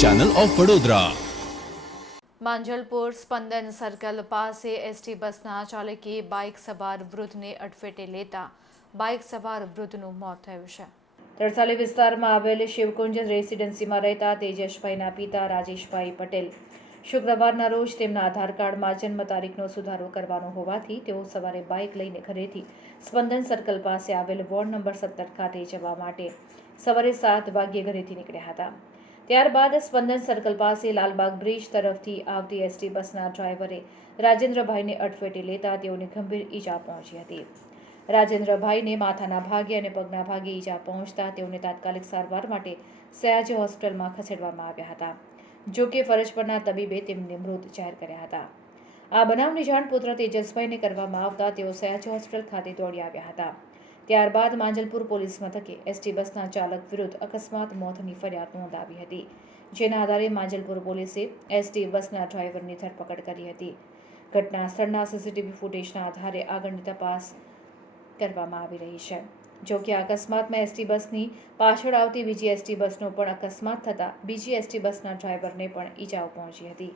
Channel of Vadodara Manjalpur Spandan circle પાસે ST બસના ચાલકે બાઇક સવાર વૃદ્ધને અડફેટે લેતા બાઇક સવાર વૃદ્ધનું મોત થયું છે. તરસાલી વિસ્તારમાં આવેલ શિવકુંજ રેસિડેન્સીમાં રહેતા તેજસભાઈના પિતા રાજેશભાઈ પટેલ શુક્રવારના રોજ તેમના આધાર કાર્ડમાં જન્મ તારીખનો સુધારો કરવાનો હોવાથી તેઓ સવારે બાઇક લઈને ઘરેથી સ્પંદન સર્કલ પાસે આવેલ વોર્ડ નંબર સત્તર ખાતે જવા માટે સવારે સાત વાગ્યે ઘરેથી નીકળ્યા હતા. ત્યારબાદ સ્પંદન સર્કલ પાસે લાલબાગ બ્રિજ તરફથી આવતી એસટી બસના ડ્રાઈવરે રાજેન્દ્રભાઈને અડફેટે લેતા તેઓને ગંભીર ઈજા પહોંચી હતી. રાજેન્દ્રભાઈને માથાના ભાગે અને પગના ભાગે ઈજા પહોંચતા તેઓને તાત્કાલિક સારવાર માટે સયાજી હોસ્પિટલમાં ખસેડવામાં આવ્યા હતા. જો કે ફરજ પરના તબીબે તેમને મૃત જાહેર કર્યા હતા. આ બનાવની જાણ પુત્ર તેજસભાઈને કરવામાં આવતા તેઓ સયાજી હોસ્પિટલ ખાતે દોડી આવ્યા હતા. ત્યારબાદ માંજલપુર પોલીસ મથકે એસટી બસના ચાલક વિરુદ્ધ અકસ્માત મોતની ફરિયાદ નોંધાવી હતી. જેના આધારે માંજલપુર પોલીસે એસટી બસના ડ્રાઈવરની ધરપકડ કરી હતી. ઘટના સ્થળના સીસીટીવી ફૂટેજના આધારે આગળની તપાસ કરવામાં આવી રહી છે. જો કે અકસ્માતમાં એસટી બસની પાછળ આવતી બીજી એસટી બસનો પણ અકસ્માત થતાં બીજી એસટી બસના ડ્રાઈવરને પણ ઈજાઓ પહોંચી હતી.